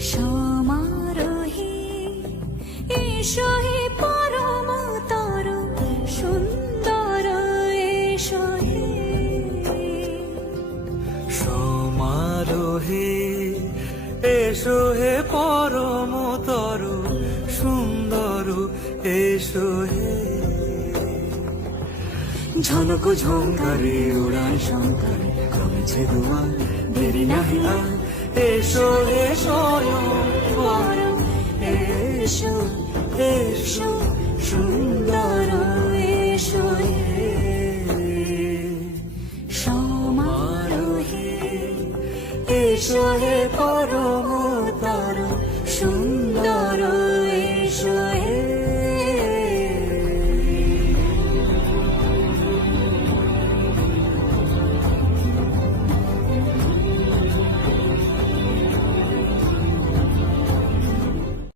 সমারোহে এসো হে পরমতর সুন্দর এসো হে সমারোহে এসো হে পরমতর সুন্দর এসো হে ঝনক ঝঙ্কারে উড়ান শঙ্কর কমেছে দুয়ার দেরি নাহি আর এসো হে স্বয়ং বর এসো এসো সুন্দর এসো হে সমারোহে এসো হে পরমতর সুন্দর